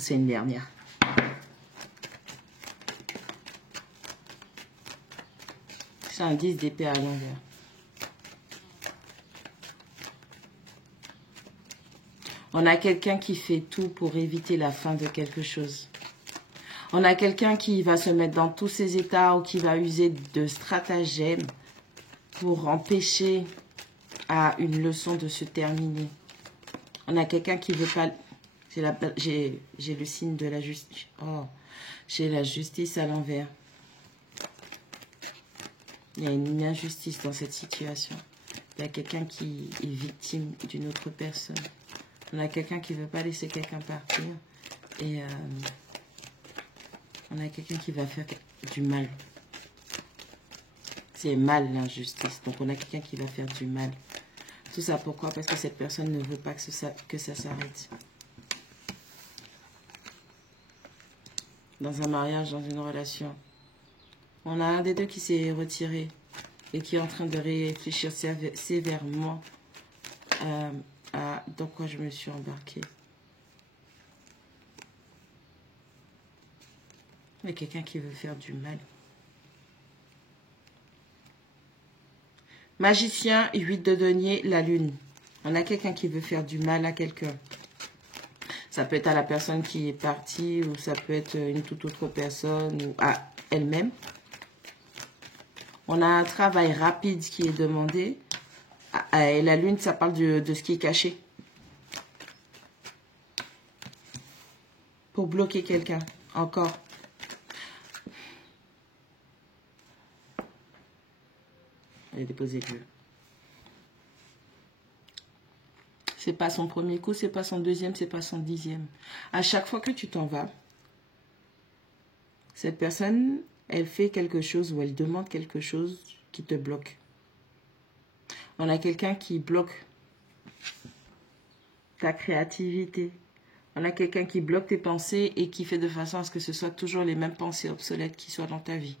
C'est une dernière. C'est un 10 d'épée à l'envers. On a quelqu'un qui fait tout pour éviter la fin de quelque chose. On a quelqu'un qui va se mettre dans tous ses états ou qui va user de stratagèmes pour empêcher à une leçon de se terminer. On a quelqu'un qui veut pas... J'ai le signe de la justice. Oh, j'ai la justice à l'envers. Il y a une injustice dans cette situation. Il y a quelqu'un qui est victime d'une autre personne. On a quelqu'un qui ne veut pas laisser quelqu'un partir. Et on a quelqu'un qui va faire du mal. C'est mal l'injustice. Donc on a quelqu'un qui va faire du mal. Tout ça pourquoi? Parce que cette personne ne veut pas que ça s'arrête. Dans un mariage, dans une relation. On a un des deux qui s'est retiré et qui est en train de réfléchir sévèrement à dans quoi je me suis embarquée. Mais quelqu'un qui veut faire du mal. Magicien, 8 de denier, la lune. On a quelqu'un qui veut faire du mal à quelqu'un. Ça peut être à la personne qui est partie ou ça peut être une toute autre personne ou à elle-même. On a un travail rapide qui est demandé. Et la lune, ça parle de ce qui est caché. Pour bloquer quelqu'un. Encore. Allez, déposez le. C'est pas son premier coup, c'est pas son deuxième, c'est pas son 10e. À chaque fois que tu t'en vas, cette personne, elle fait quelque chose ou elle demande quelque chose qui te bloque. On a quelqu'un qui bloque ta créativité. On a quelqu'un qui bloque tes pensées et qui fait de façon à ce que ce soit toujours les mêmes pensées obsolètes qui soient dans ta vie.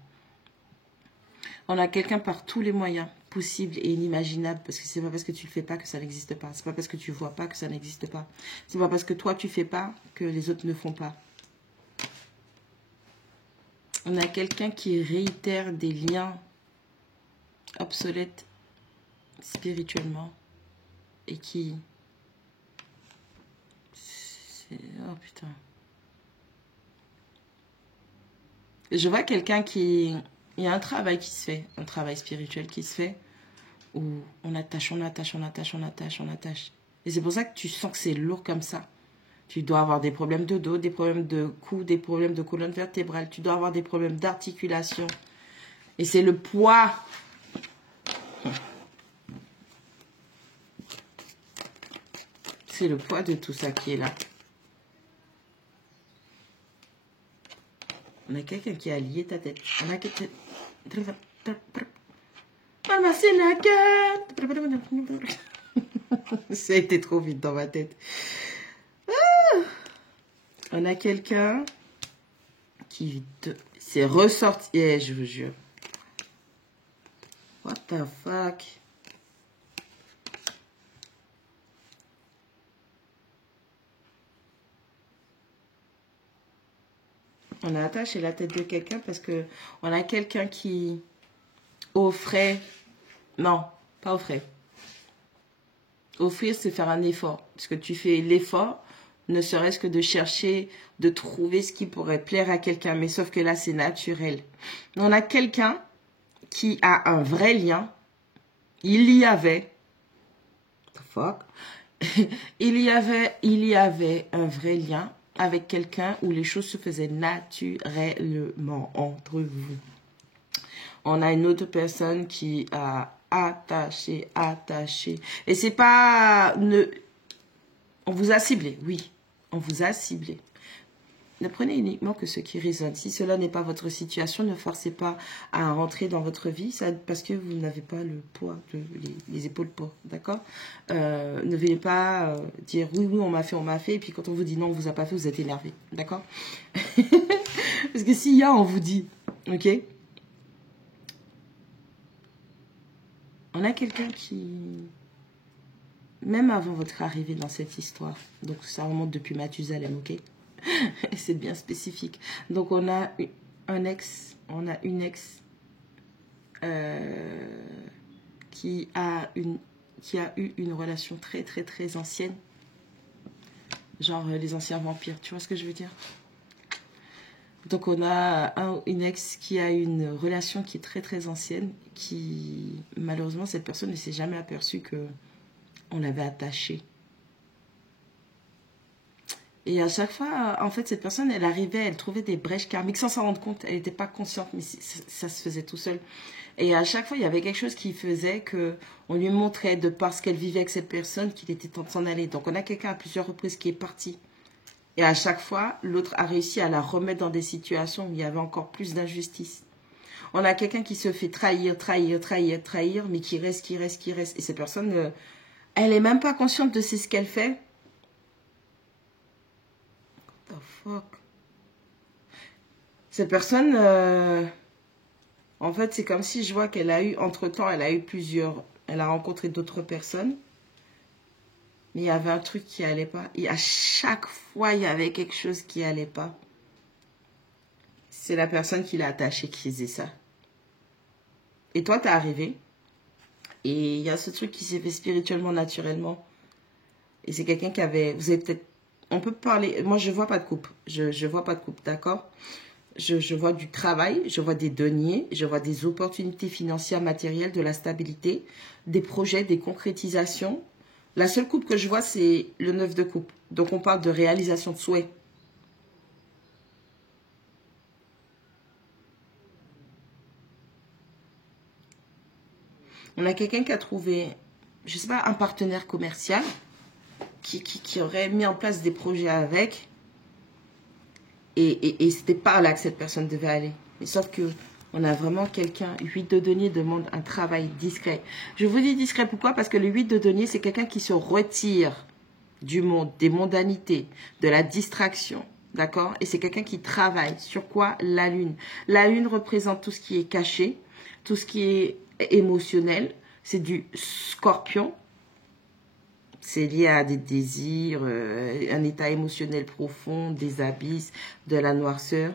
On a quelqu'un par tous les moyens possibles et inimaginables, parce que c'est pas parce que tu le fais pas que ça n'existe pas. C'est pas parce que tu vois pas que ça n'existe pas. C'est pas parce que toi tu fais pas que les autres ne font pas. On a quelqu'un qui réitère des liens obsolètes spirituellement et qui... Oh putain. Je vois quelqu'un qui... Il y a un travail qui se fait, un travail spirituel qui se fait, où on attache, on attache, on attache, on attache, on attache. Et c'est pour ça que tu sens que c'est lourd comme ça. Tu dois avoir des problèmes de dos, des problèmes de cou, des problèmes de colonne vertébrale. Tu dois avoir des problèmes d'articulation. Et c'est le poids. C'est le poids de tout ça qui est là. On a quelqu'un qui a lié ta tête. On a quelqu'un... Ça a été trop vite dans ma tête. On a quelqu'un qui s'est ressorti. Eh, je vous jure. What the fuck? On a attaché la tête de quelqu'un parce que on a quelqu'un qui offrait... Non, pas offrait. Offrir, c'est faire un effort. Parce que tu fais l'effort, ne serait-ce que de chercher, de trouver ce qui pourrait plaire à quelqu'un. Mais sauf que là, c'est naturel. On a quelqu'un qui a un vrai lien. Il y avait... The fuck? il y avait un vrai lien avec quelqu'un où les choses se faisaient naturellement entre vous. On a une autre personne qui a attaché. Et c'est pas... On vous a ciblé, oui. On vous a ciblé. Ne prenez uniquement que ce qui résonne. Si cela n'est pas votre situation, ne forcez pas à rentrer dans votre vie parce que vous n'avez pas le poids, les épaules pour, d'accord? Ne venez pas dire oui, on m'a fait, et puis quand on vous dit non, on vous a pas fait, vous êtes énervé, d'accord? Parce que s'il y a, on vous dit, ok? On a quelqu'un qui, même avant votre arrivée dans cette histoire, donc ça remonte depuis Mathusalem, ok? C'est bien spécifique. Donc, on a un ex, on a une ex qui a eu une relation très, très, très ancienne. Genre les anciens vampires, tu vois ce que je veux dire? Donc, on a une ex qui a une relation qui est très, très ancienne, qui, malheureusement, cette personne ne s'est jamais aperçue qu'on l'avait attachée. Et à chaque fois, en fait, cette personne, elle arrivait, elle trouvait des brèches karmiques sans s'en rendre compte. Elle n'était pas consciente, mais ça se faisait tout seul. Et à chaque fois, il y avait quelque chose qui faisait qu'on lui montrait, de par ce qu'elle vivait avec cette personne, qu'il était temps de s'en aller. Donc, on a quelqu'un à plusieurs reprises qui est parti. Et à chaque fois, l'autre a réussi à la remettre dans des situations où il y avait encore plus d'injustice. On a quelqu'un qui se fait trahir, mais qui reste. Et cette personne, elle n'est même pas consciente de ce qu'elle fait. What the fuck? Cette personne, en fait, c'est comme si je vois qu'elle a eu, entre-temps, elle a rencontré d'autres personnes. Mais il y avait un truc qui allait pas. Et à chaque fois, il y avait quelque chose qui allait pas. C'est la personne qui l'a attaché qui faisait ça. Et toi, t'es arrivé. Et il y a ce truc qui s'est fait spirituellement, naturellement. Et c'est quelqu'un qui avait... Vous avez peut-être... On peut parler... Moi, je vois pas de couple. Je vois pas de couple, d'accord? Je vois du travail, je vois des deniers, je vois des opportunités financières, matérielles, de la stabilité, des projets, des concrétisations. La seule coupe que je vois, c'est le 9 de coupe. Donc, on parle de réalisation de souhait. On a quelqu'un qui a trouvé, je ne sais pas, un partenaire commercial qui aurait mis en place des projets avec. Et c'était par là que cette personne devait aller. Mais sauf que on a vraiment quelqu'un, 8 de denier demande un travail discret. Je vous dis discret, pourquoi? Parce que le 8 de denier, c'est quelqu'un qui se retire du monde, des mondanités, de la distraction. D'accord? Et c'est quelqu'un qui travaille. Sur quoi? La lune. La lune représente tout ce qui est caché, tout ce qui est émotionnel. C'est du scorpion. C'est lié à des désirs, un état émotionnel profond, des abysses, de la noirceur.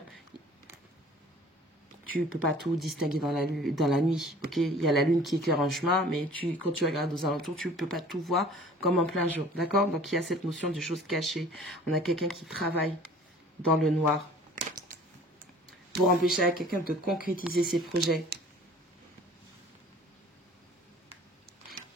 Tu ne peux pas tout distinguer dans la nuit. Okay? Il y a la lune qui éclaire un chemin, mais quand tu regardes aux alentours, tu ne peux pas tout voir comme en plein jour. D'accord? Donc, il y a cette notion de choses cachées. On a quelqu'un qui travaille dans le noir pour empêcher à quelqu'un de concrétiser ses projets.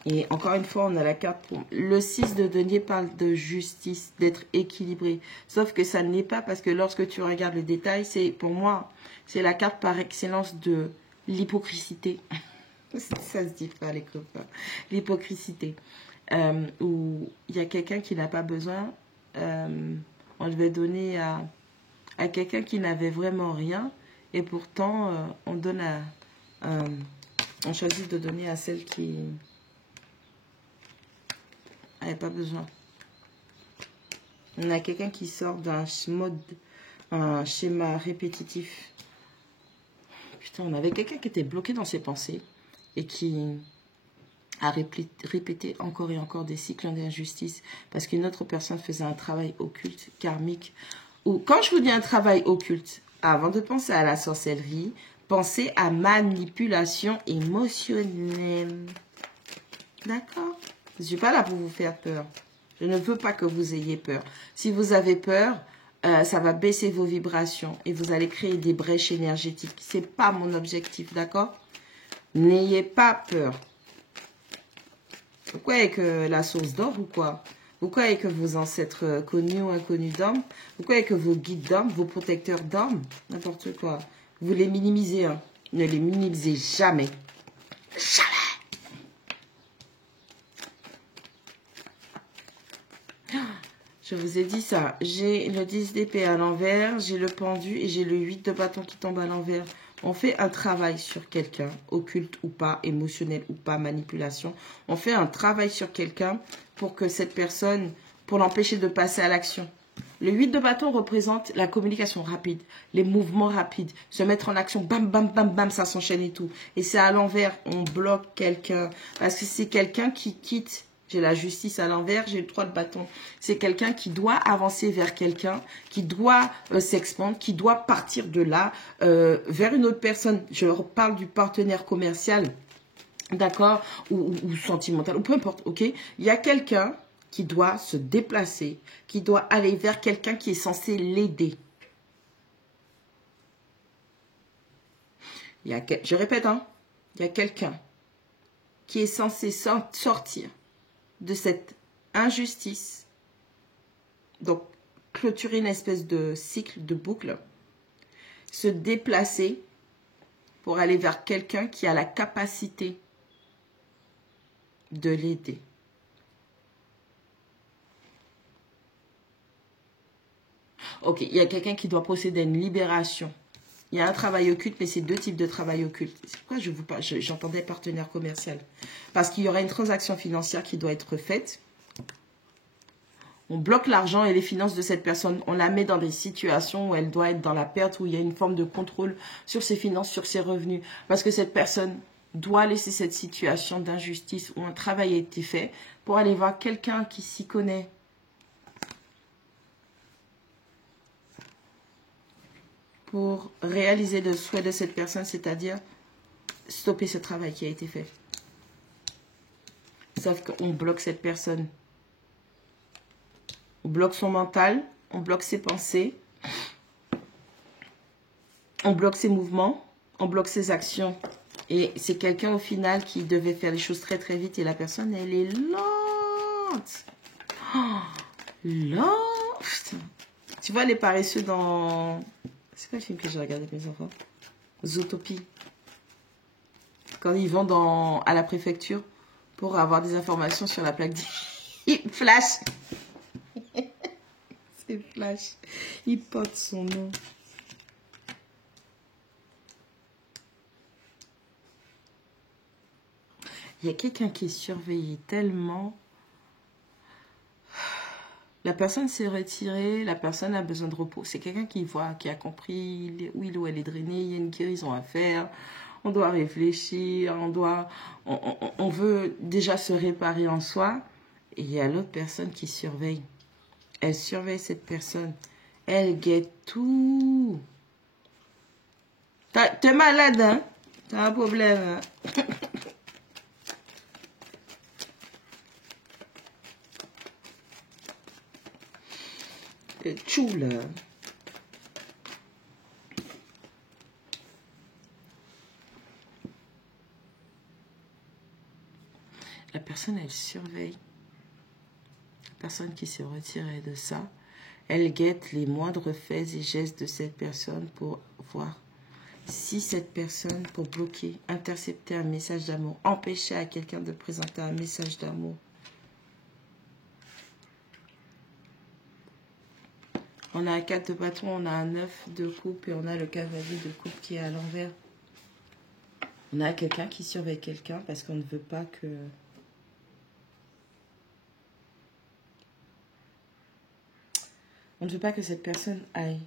Et encore une fois, on a la carte pour... Le 6 de denier parle de justice, d'être équilibré. Sauf que ça ne l'est pas parce que lorsque tu regardes le détail, c'est pour moi, c'est la carte par excellence de l'hypocrisie. Ça se dit pas, les copains. L'hypocrisie. Où il y a quelqu'un qui n'a pas besoin. On devait donner à quelqu'un qui n'avait vraiment rien. Et pourtant, on donne on choisit de donner à celle qui... n'avait pas besoin. On a quelqu'un qui sort d'un un schéma répétitif. Putain, on avait quelqu'un qui était bloqué dans ses pensées et qui a répété encore et encore des cycles d'injustice parce qu'une autre personne faisait un travail occulte, karmique. Ou quand je vous dis un travail occulte, avant de penser à la sorcellerie, pensez à manipulation émotionnelle. D'accord? Je ne suis pas là pour vous faire peur. Je ne veux pas que vous ayez peur. Si vous avez peur, ça va baisser vos vibrations et vous allez créer des brèches énergétiques. Ce n'est pas mon objectif, d'accord? N'ayez pas peur. Vous croyez que la source dort ou quoi? Vous croyez que vos ancêtres connus ou inconnus dorment? Vous croyez que vos guides dorment, vos protecteurs dorment? N'importe quoi. Vous les minimisez, hein. Ne les minimisez jamais. Jamais. Je vous ai dit ça. J'ai le 10 d'épée à l'envers, j'ai le pendu et j'ai le 8 de bâton qui tombe à l'envers. On fait un travail sur quelqu'un, occulte ou pas, émotionnel ou pas, manipulation. On fait un travail sur quelqu'un pour que cette personne, pour l'empêcher de passer à l'action. Le 8 de bâton représente la communication rapide, les mouvements rapides, se mettre en action, bam, bam, bam, bam, ça s'enchaîne et tout. Et c'est à l'envers, on bloque quelqu'un parce que c'est quelqu'un qui quitte J'ai la justice à l'envers, j'ai le 3 de bâton. C'est quelqu'un qui doit avancer vers quelqu'un, qui doit s'expandre, qui doit partir de là vers une autre personne. Je parle du partenaire commercial, d'accord, ou sentimental, ou peu importe, ok. Il y a quelqu'un qui doit se déplacer, qui doit aller vers quelqu'un qui est censé l'aider. Je répète, hein, il y a quelqu'un qui est censé sortir de cette injustice, donc clôturer une espèce de cycle, de boucle, se déplacer pour aller vers quelqu'un qui a la capacité de l'aider. Ok, il y a quelqu'un qui doit procéder à une libération. Il y a un travail occulte, mais c'est deux types de travail occulte. C'est pourquoi j'entendais partenaire commercial. Parce qu'il y aura une transaction financière qui doit être faite. On bloque l'argent et les finances de cette personne. On la met dans des situations où elle doit être dans la perte, où il y a une forme de contrôle sur ses finances, sur ses revenus. Parce que cette personne doit laisser cette situation d'injustice où un travail a été fait pour aller voir quelqu'un qui s'y connaît. Pour réaliser le souhait de cette personne, c'est-à-dire stopper ce travail qui a été fait. Sauf qu'on bloque cette personne. On bloque son mental, on bloque ses pensées, on bloque ses mouvements, on bloque ses actions. Et c'est quelqu'un au final qui devait faire les choses très très vite et la personne, elle est lente. Oh, lente. Tu vois les paresseux dans... C'est quoi le film que j'ai regardé avec mes enfants? Zootopie. Quand ils vont à la préfecture pour avoir des informations sur la plaque Flash. C'est Flash. Il porte son nom. Il y a quelqu'un qui est surveillé tellement... La personne s'est retirée, la personne a besoin de repos. C'est quelqu'un qui voit, qui a compris où il ou elle est drainé, il y a une guérison à faire. On doit réfléchir, on veut déjà se réparer en soi. Et il y a l'autre personne qui surveille. Elle surveille cette personne. Elle guette tout. T'es malade, hein? T'as un problème, hein? Tchou, là. La personne, elle surveille. La personne qui s'est retirée de ça, elle guette les moindres faits et gestes de cette personne pour voir si cette personne, pour bloquer, intercepter un message d'amour, empêcher à quelqu'un de présenter un message d'amour. On a un 4 de bâton, on a un 9 de coupe et on a le cavalier de coupe qui est à l'envers. On a quelqu'un qui surveille quelqu'un parce qu'on ne veut pas que... On ne veut pas que cette personne aille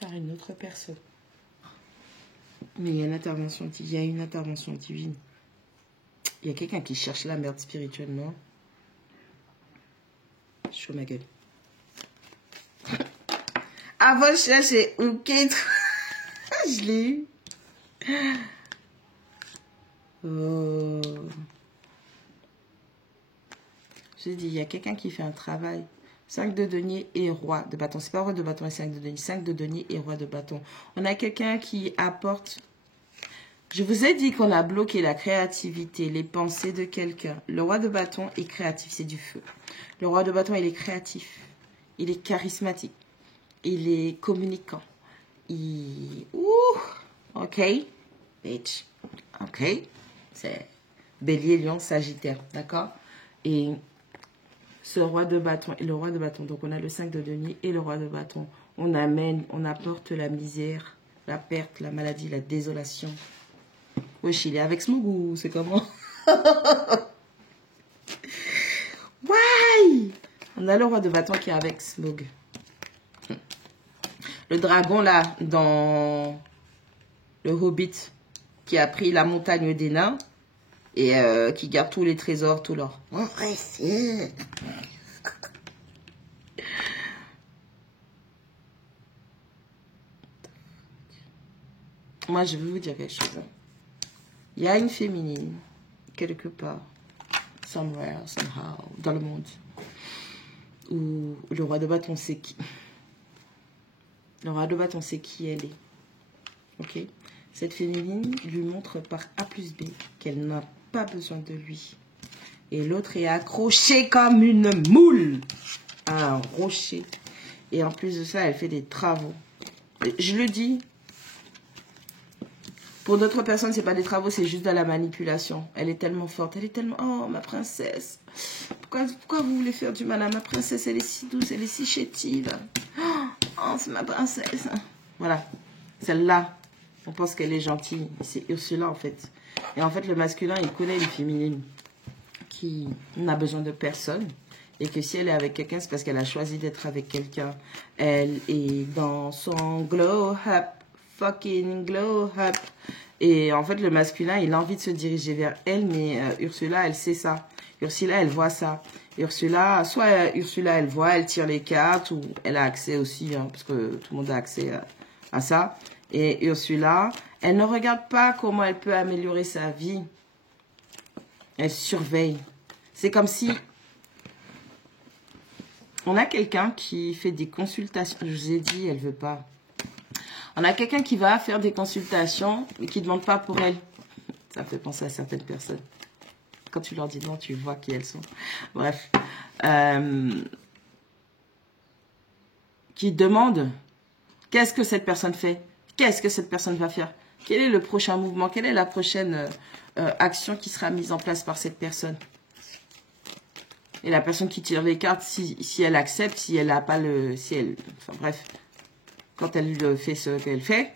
par une autre personne. Mais il y a une intervention divine. Il y a quelqu'un qui cherche la merde spirituellement. Chaud ma gueule. Avant de chercher ok, je l'ai eu. Oh. J'ai dit, il y a quelqu'un qui fait un travail. 5 de denier et roi de bâton. C'est pas roi de bâton et 5 de denier. 5 de denier et roi de bâton. On a quelqu'un qui apporte... Je vous ai dit qu'on a bloqué la créativité, les pensées de quelqu'un. Le roi de bâton est créatif, c'est du feu. Le roi de bâton, il est créatif. Il est charismatique. Il est communicant. Ok. Bitch. Ok. C'est bélier, lion, sagittaire. D'accord? Et ce roi de bâton et le roi de bâton. Donc, on a le 5 de denier et le roi de bâton. On apporte la misère, la perte, la maladie, la désolation. Wesh, il est avec Smog ou c'est comment? Why? On a le roi de bâton qui est avec Smog. Le dragon, là, dans le Hobbit, qui a pris la montagne des nains. et qui garde tous les trésors, tout l'or. Mon précieux. Moi, je vais vous dire quelque chose. Il y a une féminine, quelque part, somewhere, somehow, dans le monde, où le roi de bâton sait qui. Le roi de bâton sait qui elle est. Ok? Cette féminine lui montre par A plus B qu'elle n'a pas besoin de lui. Et l'autre est accrochée comme une moule à un rocher. Et en plus de ça, elle fait des travaux. Je le dis. Pour d'autres personnes, c'est pas des travaux, c'est juste de la manipulation. Elle est tellement forte, elle est tellement... Oh, ma princesse. Pourquoi vous voulez faire du mal à ma princesse? Elle est si douce, elle est si chétive. Oh, c'est ma princesse. Voilà. Celle-là, on pense qu'elle est gentille. C'est Ursula, en fait. Et en fait, le masculin, il connaît les féminines qui n'a besoin de personne. Et que si elle est avec quelqu'un, c'est parce qu'elle a choisi d'être avec quelqu'un. Elle est dans son glow-up. Fucking glow-up. Et en fait, le masculin, il a envie de se diriger vers elle, mais Ursula, elle sait ça. Ursula, elle voit ça. Ursula, soit Ursula, elle voit, elle tire les cartes, ou elle a accès aussi, hein, parce que tout le monde a accès à ça. Et Ursula, elle ne regarde pas comment elle peut améliorer sa vie. Elle surveille. C'est comme si... On a quelqu'un qui fait des consultations. Je vous ai dit, elle veut pas. On a quelqu'un qui va faire des consultations, mais qui ne demande pas pour elle. Ça me fait penser à certaines personnes. Quand tu leur dis non, tu vois qui elles sont. Bref. Qui demande qu'est-ce que cette personne fait? Qu'est-ce que cette personne va faire? Quel est le prochain mouvement? Quelle est la prochaine action qui sera mise en place par cette personne? Et la personne qui tire les cartes, si elle accepte, si elle n'a pas le... Si elle, enfin bref, quand elle fait ce qu'elle fait,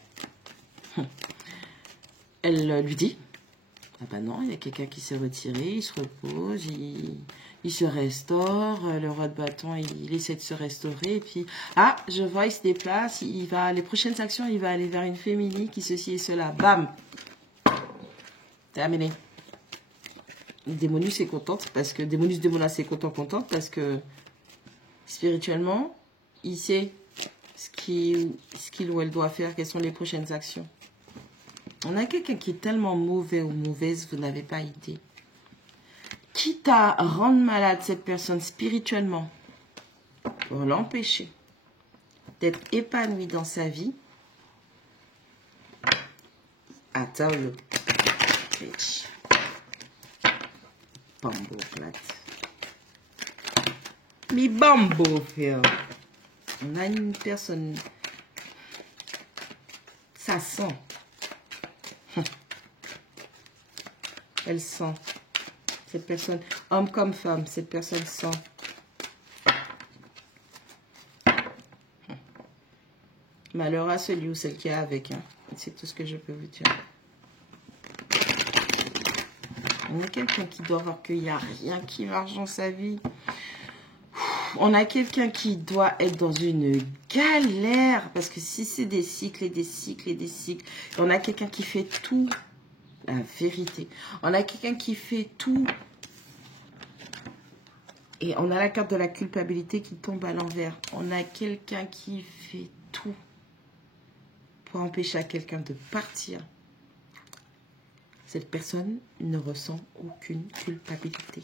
elle lui dit, ah ben non, il y a quelqu'un qui s'est retiré, il se repose, il se restaure, le roi de bâton, il essaie de se restaurer, et puis, ah, je vois, il se déplace, il va, les prochaines actions, il va aller vers une féminine qui ceci et cela, bam, terminé. Démonus est contente parce que Démonus Démonas est contente parce que spirituellement, il sait ce qu'il ou elle doit faire, quelles sont les prochaines actions. On a quelqu'un qui est tellement mauvais ou mauvaise, vous n'avez pas idée. Quitte à rendre malade cette personne spirituellement pour l'empêcher d'être épanouie dans sa vie, attends le bitch. Bambo plate. Mi bambo frère. On a une personne. Ça sent. Elle sent. Cette personne, homme comme femme, cette personne sent. Malheur à celui ou celle qui est avec. Hein. C'est tout ce que je peux vous dire. On a quelqu'un qui doit voir qu'il n'y a rien qui marche dans sa vie. On a quelqu'un qui doit être dans une galère. Parce que si c'est des cycles et des cycles et des cycles. On a quelqu'un qui fait tout. La vérité. On a quelqu'un qui fait tout. Et on a la carte de la culpabilité qui tombe à l'envers. On a quelqu'un qui fait tout pour empêcher à quelqu'un de partir. Cette personne ne ressent aucune culpabilité.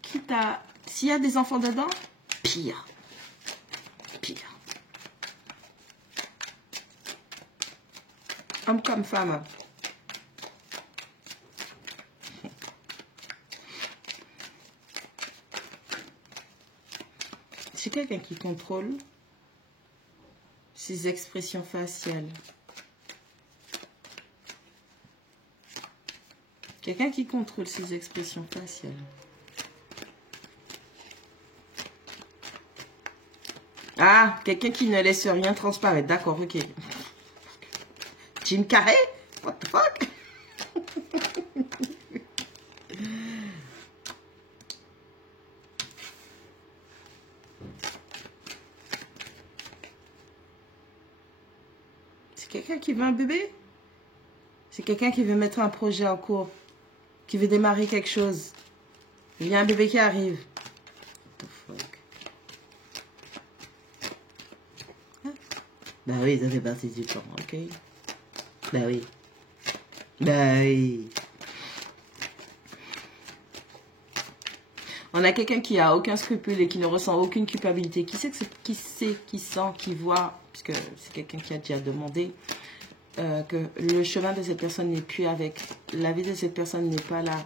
Quitte à... S'il y a des enfants dedans, pire. Pire. Homme comme femme. C'est quelqu'un qui contrôle ses expressions faciales. Quelqu'un qui contrôle ses expressions faciales. Ah, quelqu'un qui ne laisse rien transparaître. D'accord, ok. Jim Carrey? What the fuck? C'est quelqu'un qui veut un bébé? quelqu'un qui veut mettre un projet en cours, qui veut démarrer quelque chose. Il y a un bébé qui arrive. What the fuck? Ah. Bah oui, ça fait partie du temps, ok? Bah oui. Bah oui. On a quelqu'un qui a aucun scrupule et qui ne ressent aucune culpabilité. Qui sait, qui sent, qui voit, puisque c'est quelqu'un qui a déjà demandé, que le chemin de cette personne n'est plus avec. La vie de cette personne n'est pas là.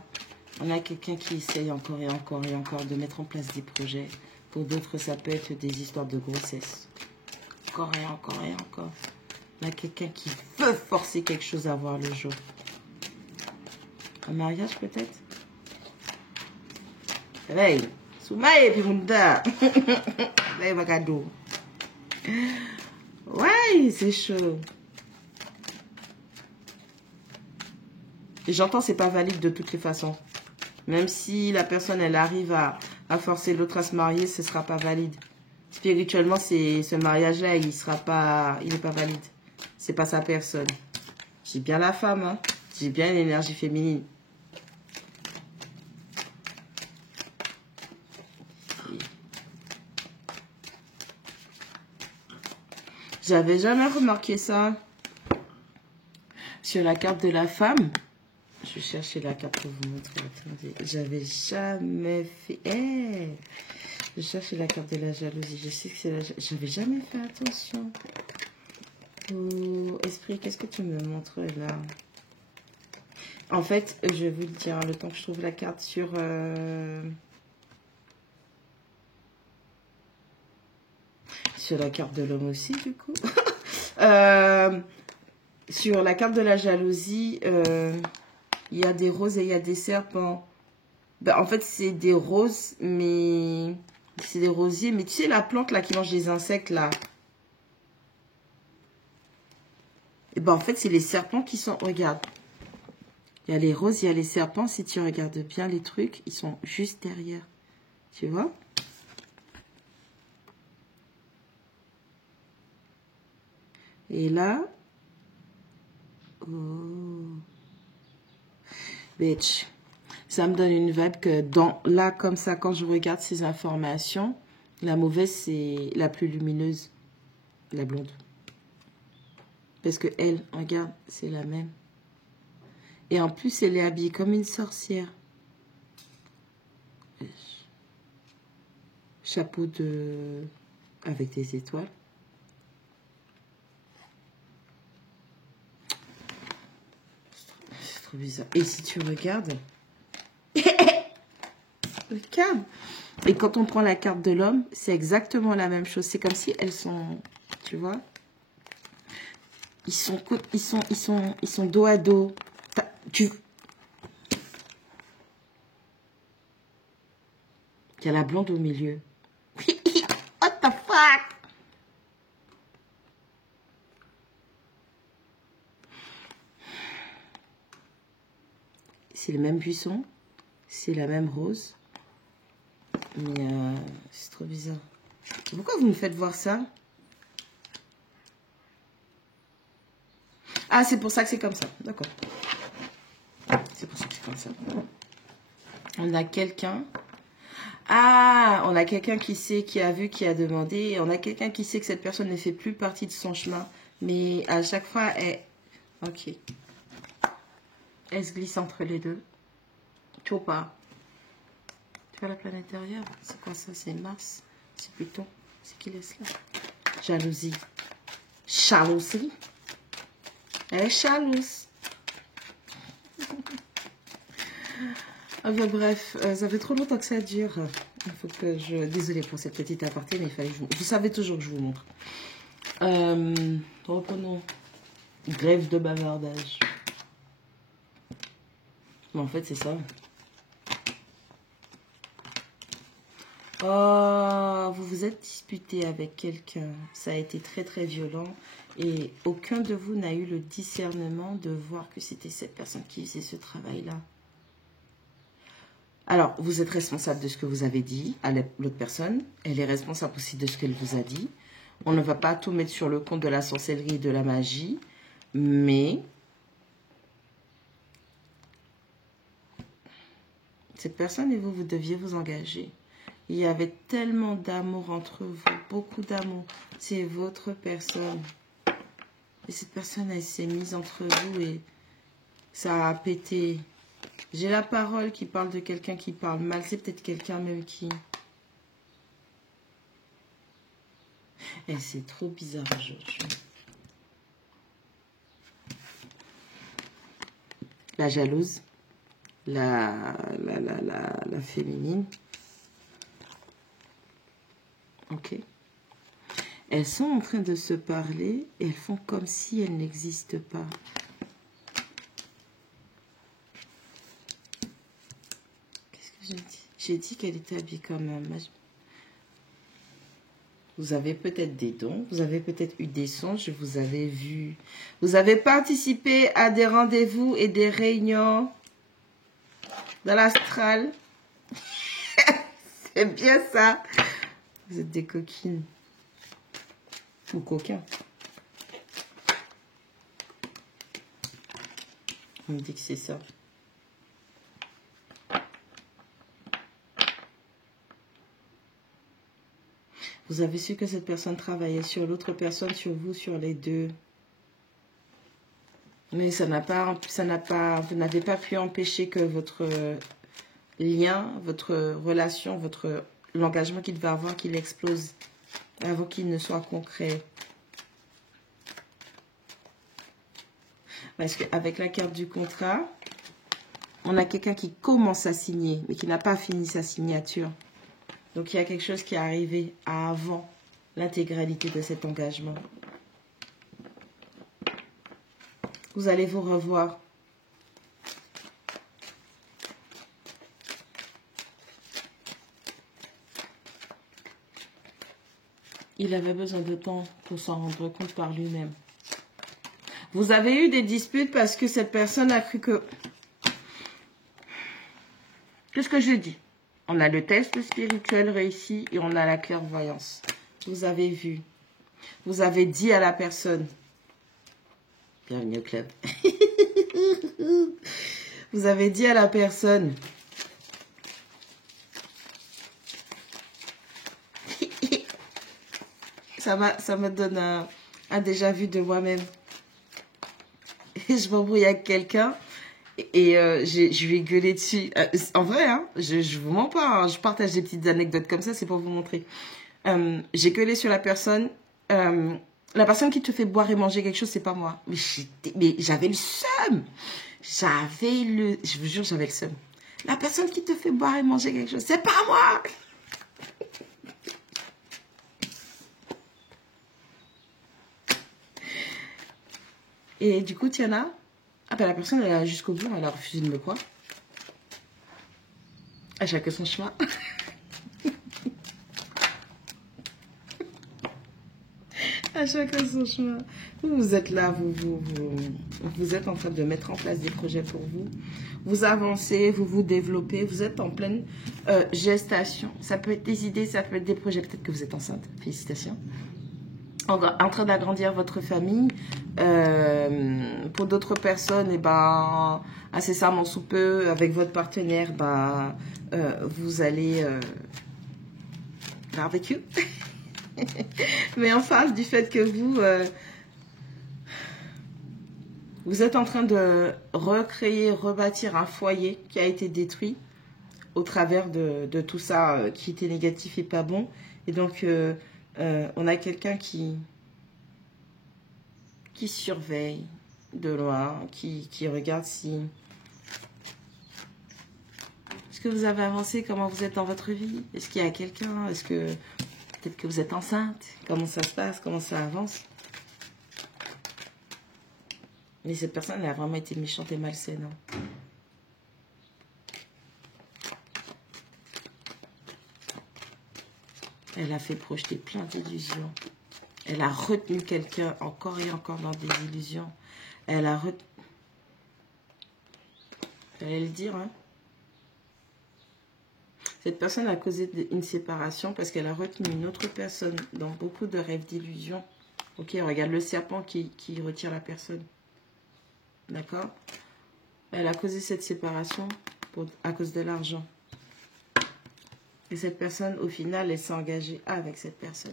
On a quelqu'un qui essaye encore et encore et encore de mettre en place des projets. Pour d'autres, ça peut être des histoires de grossesse. Encore et encore et encore. On a quelqu'un qui veut forcer quelque chose à voir le jour. Un mariage peut-être? Hey, Soumaye puis Munda. Hey, ma cadeau. Ouais, c'est chaud. Et j'entends, c'est pas valide de toutes les façons. Même si la personne, elle arrive à forcer l'autre à se marier, ce sera pas valide. Spirituellement, ce mariage-là, il n'est pas valide. C'est pas sa personne. J'ai bien la femme, hein. J'ai bien l'énergie féminine. J'avais jamais remarqué ça sur la carte de la femme. Je vais chercher la carte pour vous montrer. Attendez, j'avais jamais fait. Je cherchais la carte de la jalousie. Je sais que c'est la. J'avais jamais fait attention. Oh, esprit, qu'est-ce que tu me montres là? En fait, je vais vous le dire, le temps que je trouve la carte sur. Sur la carte de l'homme aussi, du coup. Sur la carte de la jalousie, il y a des roses et il y a des serpents. Ben, en fait, c'est des roses, mais... C'est des rosiers, mais tu sais, la plante, là, qui mange les insectes, là. Et ben, en fait, c'est les serpents qui sont... Regarde. Il y a les roses, il y a les serpents. Si tu regardes bien les trucs, ils sont juste derrière. Tu vois ? Et là, oh, bitch, ça me donne une vibe que là, comme ça, quand je regarde ces informations, la mauvaise, c'est la plus lumineuse, la blonde. Parce que elle, regarde, c'est la même. Et en plus, elle est habillée comme une sorcière. Chapeau avec des étoiles. Bizarre. Et si tu regardes, regarde. Et quand on prend la carte de l'homme, c'est exactement la même chose. C'est comme si elles sont, tu vois, ils sont dos à dos. Il y a la blonde au milieu. What the fuck? C'est le même buisson, c'est la même rose, mais c'est trop bizarre. Pourquoi vous me faites voir ça? Ah, c'est pour ça que c'est comme ça, d'accord. C'est pour ça que c'est comme ça. On a quelqu'un... Ah, on a quelqu'un qui sait, qui a vu, qui a demandé. Et on a quelqu'un qui sait que cette personne ne fait plus partie de son chemin, mais à chaque fois, elle... Ok. Elle se glisse entre les deux. Tu vois pas? Tu vois la planète derrière? C'est quoi ça? C'est Mars? C'est Pluton? C'est qui laisse là? Jalousie. Jalousie? Elle est jalouse. Ah ben, bref, ça fait trop longtemps que ça dure. Il faut que je... Désolée pour cette petite aparté, mais il fallait que je vous... Vous savez toujours que je vous montre. Reprenons. Grève de bavardage. Mais en fait, c'est ça. Oh, vous vous êtes disputé avec quelqu'un. Ça a été très, très violent. Et aucun de vous n'a eu le discernement de voir que c'était cette personne qui faisait ce travail-là. Alors, vous êtes responsable de ce que vous avez dit à l'autre personne. Elle est responsable aussi de ce qu'elle vous a dit. On ne va pas tout mettre sur le compte de la sorcellerie et de la magie. Mais Cette personne et vous, vous deviez vous engager. Il y avait tellement d'amour entre vous, beaucoup d'amour. C'est votre personne. Et cette personne, elle s'est mise entre vous et ça a pété. J'ai la parole qui parle de quelqu'un qui parle mal. C'est peut-être quelqu'un même qui... Et c'est trop bizarre aujourd'hui. La jalouse. La féminine. Ok. Elles sont en train de se parler et elles font comme si elles n'existent pas. Qu'est-ce que j'ai dit? J'ai dit qu'elle était habillée comme un mage. Vous avez peut-être des dons, vous avez peut-être eu des songes, vous avez vu. Vous avez participé à des rendez-vous et des réunions dans l'astral. C'est bien ça. Vous êtes des coquines. Ou coquins. On me dit que c'est ça. Vous avez su que cette personne travaillait sur l'autre personne, sur vous, sur les deux. Mais vous n'avez pas pu empêcher que votre lien, votre relation, l'engagement qu'il devait avoir, qu'il explose avant qu'il ne soit concret. Parce qu'avec la carte du contrat, on a quelqu'un qui commence à signer, mais qui n'a pas fini sa signature. Donc, il y a quelque chose qui est arrivé avant l'intégralité de cet engagement. Vous allez vous revoir. Il avait besoin de temps pour s'en rendre compte par lui-même. Vous avez eu des disputes parce que cette personne a cru que... Qu'est-ce que je dis? On a le test spirituel réussi et on a la clairvoyance. Vous avez vu. Vous avez dit à la personne. Bienvenue au club. Vous avez dit à la personne. Ça me donne un déjà vu de moi-même. Je m'embrouille avec quelqu'un. Et je lui ai gueulé dessus. En vrai, hein, je vous mens pas. Hein, je partage des petites anecdotes comme ça, c'est pour vous montrer. J'ai gueulé sur la personne. La personne qui te fait boire et manger quelque chose, c'est pas moi. Mais j'avais le seum. Je vous jure, j'avais le seum. La personne qui te fait boire et manger quelque chose, c'est pas moi. Et du coup, Tiana... Ah ben la personne, elle a jusqu'au bout, elle a refusé de me croire. À chacun son chemin. À chacun son chemin. Vous êtes là, vous êtes en train de mettre en place des projets pour vous. Vous avancez, vous vous développez, vous êtes en pleine gestation. Ça peut être des idées, ça peut être des projets. Peut-être que vous êtes enceinte. Félicitations. En train d'agrandir votre famille. Pour d'autres personnes, eh ben, incessamment sous peu, avec votre partenaire, ben, vous allez barbecue. Mais en face du fait que vous êtes en train de recréer, rebâtir un foyer qui a été détruit au travers de tout ça qui était négatif et pas bon. Et donc, on a quelqu'un qui surveille de loin, qui regarde si... Est-ce que vous avez avancé? Comment vous êtes dans votre vie? Est-ce qu'il y a quelqu'un? Est-ce que... Peut-être que vous êtes enceinte? Comment ça se passe? Comment ça avance? Mais cette personne, elle a vraiment été méchante et malsaine. Hein. Elle a fait projeter plein d'illusions. Elle a retenu quelqu'un encore et encore dans des illusions. Elle a retenu... J'allais le dire, hein. Cette personne a causé une séparation parce qu'elle a retenu une autre personne dans beaucoup de rêves d'illusions. Ok, regarde le serpent qui retire la personne. D'accord? Elle a causé cette séparation à cause de l'argent. Et cette personne, au final, elle s'est engagée avec cette personne.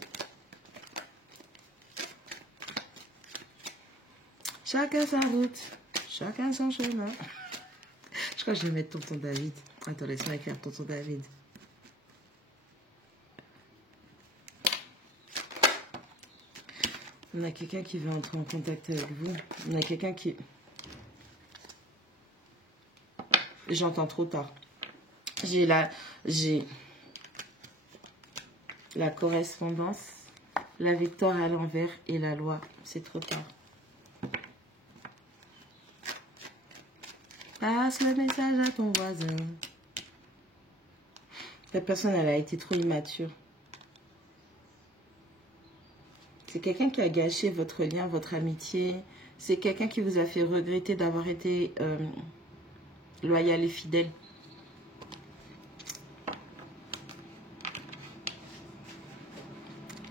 Chacun sa route, chacun son chemin. Je crois que je vais mettre tonton David. Attends, laisse-moi écrire tonton David. On a quelqu'un qui veut entrer en contact avec vous. On a quelqu'un qui... J'entends trop tard. J'ai la correspondance, la victoire à l'envers et la loi. C'est trop tard. Passe le message à ton voisin. La personne, elle a été trop immature. C'est quelqu'un qui a gâché votre lien, votre amitié. C'est quelqu'un qui vous a fait regretter d'avoir été loyal et fidèle.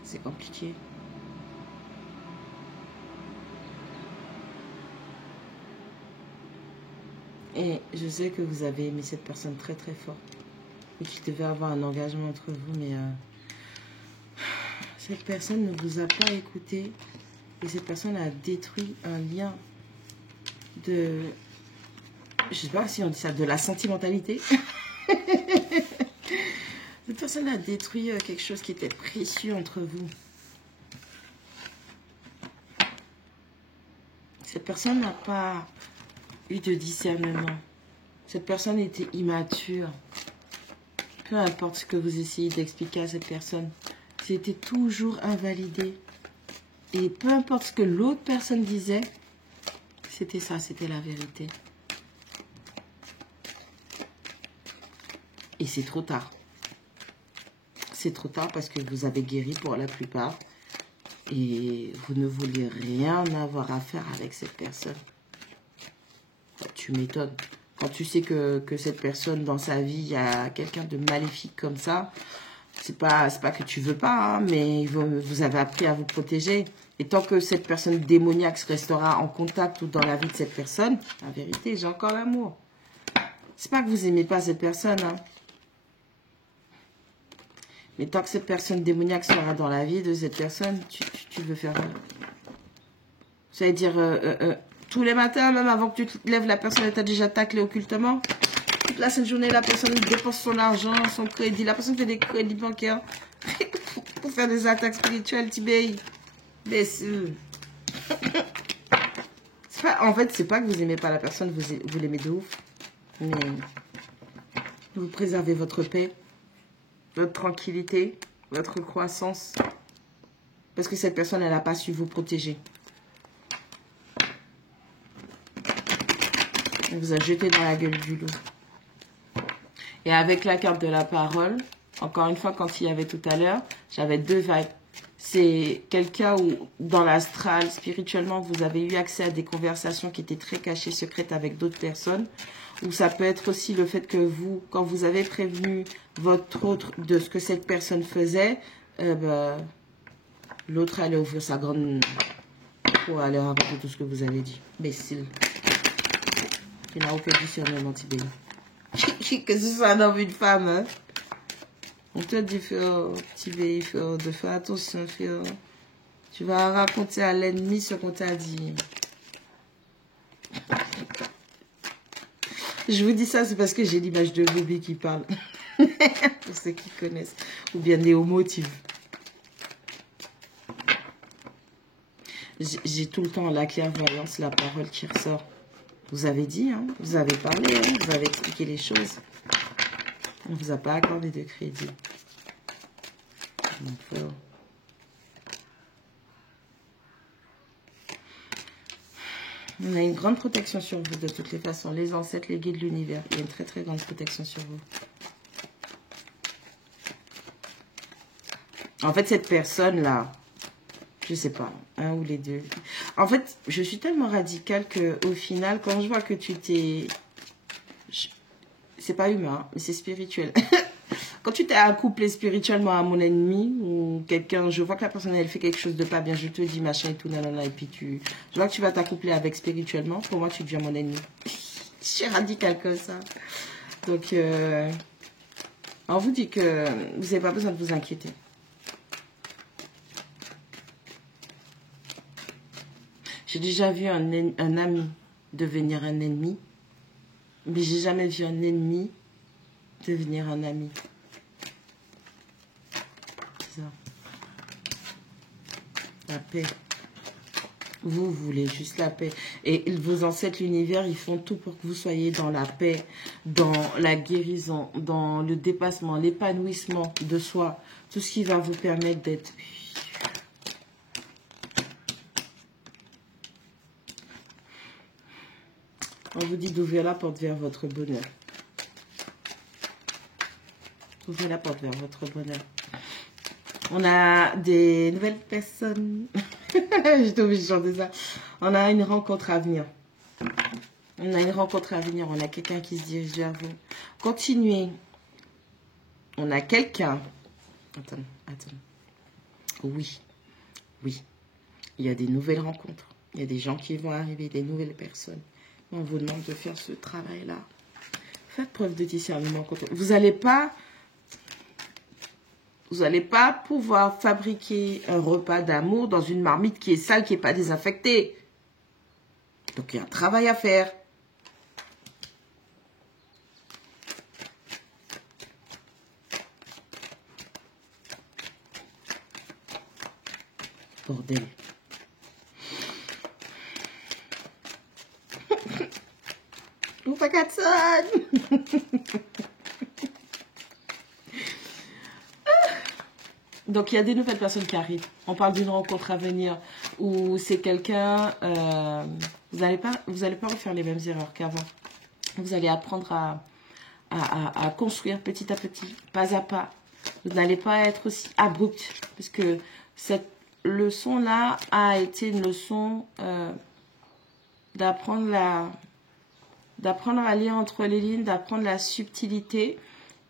C'est compliqué. Et je sais que vous avez aimé cette personne très très fort. Et qu'il devait avoir un engagement entre vous, mais cette personne ne vous a pas écouté. Et cette personne a détruit un lien de... Je sais pas si on dit ça, de la sentimentalité. Cette personne a détruit quelque chose qui était précieux entre vous. Cette personne n'a pas eu de discernement. Cette personne était immature. Peu importe ce que vous essayez d'expliquer à cette personne, c'était toujours invalidé. Et peu importe ce que l'autre personne disait, c'était ça, c'était la vérité. Et c'est trop tard. C'est trop tard parce que vous avez guéri pour la plupart. Et vous ne voulez rien avoir à faire avec cette personne. Tu m'étonnes. Quand tu sais que cette personne dans sa vie, il y a quelqu'un de maléfique comme ça, c'est pas que tu veux pas, hein, mais vous avez appris à vous protéger. Et tant que cette personne démoniaque restera en contact ou dans la vie de cette personne, la vérité, j'ai encore l'amour. C'est pas que vous aimez pas cette personne, hein. Mais tant que cette personne démoniaque sera dans la vie de cette personne, tu veux faire... Ça veut dire, tous les matins, même avant que tu te lèves, la personne t'a déjà taclé occultement. Toute la journée, la personne dépense son argent, son crédit. La personne fait des crédits bancaires pour faire des attaques spirituelles, Tibé. Mais en fait, c'est pas que vous aimez pas la personne, vous l'aimez de ouf. Mais vous préservez votre paix, votre tranquillité, votre croissance. Parce que cette personne, elle n'a pas su vous protéger. Elle vous a jeté dans la gueule du loup. Et avec la carte de la parole, encore une fois, quand il y avait tout à l'heure, j'avais deux vibes. C'est quelqu'un où, dans l'astral, spirituellement, vous avez eu accès à des conversations qui étaient très cachées, secrètes avec d'autres personnes. Ou ça peut être aussi le fait que vous, quand vous avez prévenu votre autre de ce que cette personne faisait, l'autre allait ouvrir sa grande... pour aller raconter tout ce que vous avez dit. Imbécile. Il n'a aucun discernement, Tibé. Que ce soit un homme ou une femme, hein. On te dit, Tibé, de faire attention, tu vas raconter à l'ennemi ce qu'on t'a dit. Je vous dis ça, c'est parce que j'ai l'image de Bobby qui parle. Pour ceux qui connaissent. Ou bien Néomotive. J'ai tout le temps la clairvoyance, la parole qui ressort. Vous avez dit, hein, vous avez parlé, hein, vous avez expliqué les choses. On ne vous a pas accordé de crédit. Donc, on a une grande protection sur vous de toutes les façons. Les ancêtres, les guides de l'univers. Il y a une très très grande protection sur vous. En fait, cette personne-là, je sais pas, un ou les deux. En fait, je suis tellement radicale qu'au final, quand je vois que tu t'es... C'est pas humain, mais c'est spirituel. Quand tu t'es accouplé spirituellement à mon ennemi ou quelqu'un, je vois que la personne, elle fait quelque chose de pas bien, je te dis machin et tout, nanana, et puis je vois que tu vas t'accoupler avec spirituellement, pour moi, tu deviens mon ennemi. Je suis radicale comme ça. Donc, on vous dit que vous n'avez pas besoin de vous inquiéter. J'ai déjà vu un ami devenir un ennemi, mais j'ai jamais vu un ennemi devenir un ami. C'est ça. La paix. Vous voulez juste la paix. Et vos ancêtres, l'univers, ils font tout pour que vous soyez dans la paix, dans la guérison, dans le dépassement, l'épanouissement de soi. Tout ce qui va vous permettre d'être... On vous dit d'ouvrir la porte vers votre bonheur. Ouvrez la porte vers votre bonheur. On a des nouvelles personnes. J'étais obligée de chanter ça. On a une rencontre à venir. On a une rencontre à venir. On a quelqu'un qui se dirige vers vous. Continuez. On a quelqu'un. Attends. Oui. Oui. Il y a des nouvelles rencontres. Il y a des gens qui vont arriver, des nouvelles personnes. On vous demande de faire ce travail-là. Faites preuve de discernement. Vous n'allez pas pouvoir fabriquer un repas d'amour dans une marmite qui est sale, qui n'est pas désinfectée. Donc, il y a un travail à faire. Bordel. Ouf, Katson. Donc, il y a des nouvelles personnes qui arrivent. On parle d'une rencontre à venir où c'est quelqu'un... vous allez pas refaire les mêmes erreurs qu'avant. Vous allez apprendre à construire petit à petit, pas à pas. Vous n'allez pas être aussi abrupt. Parce que cette leçon-là a été une leçon d'apprendre à lire entre les lignes, d'apprendre la subtilité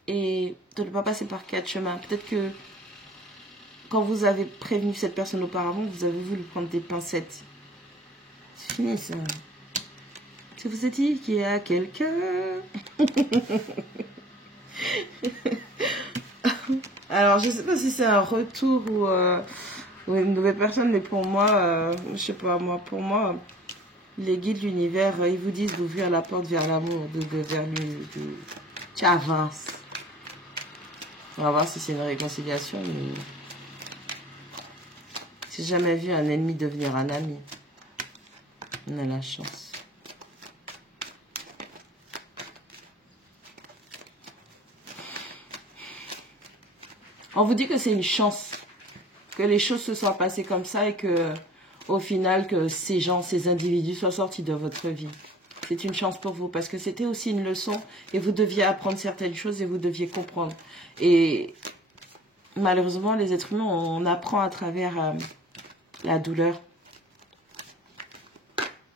et de ne pas passer par 4 chemins. Peut-être que quand vous avez prévenu cette personne auparavant, vous avez voulu prendre des pincettes. C'est fini ça. Je vous ai dit qu'il y a quelqu'un. Alors, je ne sais pas si c'est un retour ou une nouvelle personne, mais pour moi, je sais pas, pour moi, les guides de l'univers, ils vous disent d'ouvrir la porte vers l'amour, vers tu avances. On va voir si c'est une réconciliation, mais... J'ai jamais vu un ennemi devenir un ami. On a la chance. On vous dit que c'est une chance. Que les choses se soient passées comme ça et que, au final, que ces gens, ces individus soient sortis de votre vie. C'est une chance pour vous parce que c'était aussi une leçon et vous deviez apprendre certaines choses et vous deviez comprendre. Et malheureusement, les êtres humains, on apprend à travers... la douleur.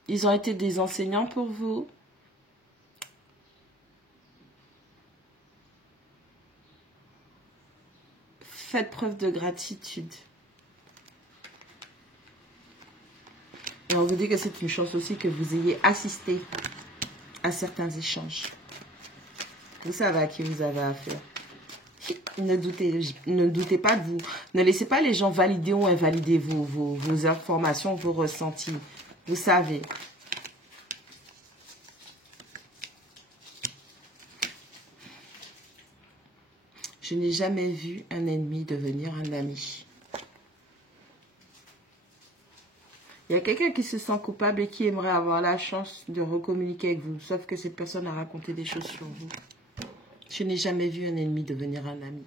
Ils ont été des enseignants pour vous. Faites preuve de gratitude. Et on vous dit que c'est une chance aussi que vous ayez assisté à certains échanges. Vous savez à qui vous avez affaire. Ne doutez pas de vous. Ne laissez pas les gens valider ou invalider vos informations, vos ressentis. Vous savez. Je n'ai jamais vu un ennemi devenir un ami. Il y a quelqu'un qui se sent coupable et qui aimerait avoir la chance de recommuniquer avec vous. Sauf que cette personne a raconté des choses sur vous. Je n'ai jamais vu un ennemi devenir un ami.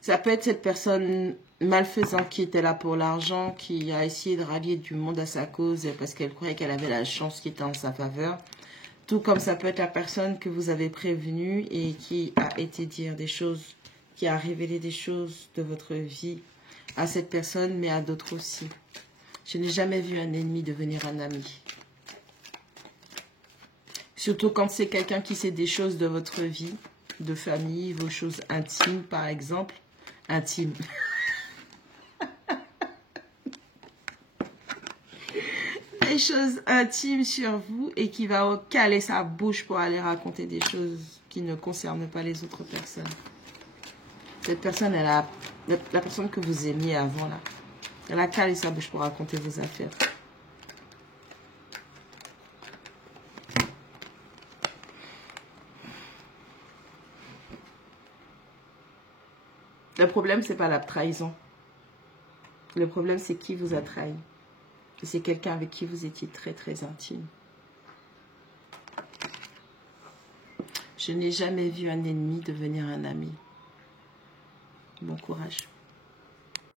Ça peut être cette personne malfaisante qui était là pour l'argent, qui a essayé de rallier du monde à sa cause parce qu'elle croyait qu'elle avait la chance qui était en sa faveur. Tout comme ça peut être la personne que vous avez prévenue et qui a été dire des choses, qui a révélé des choses de votre vie à cette personne, mais à d'autres aussi. Je n'ai jamais vu un ennemi devenir un ami. Surtout quand c'est quelqu'un qui sait des choses de votre vie, de famille, vos choses intimes, par exemple. Intimes. Des choses intimes sur vous et qui va caler sa bouche pour aller raconter des choses qui ne concerne pas les autres personnes. Cette personne, elle a... La personne que vous aimiez avant, là, elle a calé sa bouche pour raconter vos affaires. Le problème, c'est pas la trahison. Le problème, c'est qui vous a trahi. C'est quelqu'un avec qui vous étiez très, très intime. Je n'ai jamais vu un ennemi devenir un ami. Bon courage.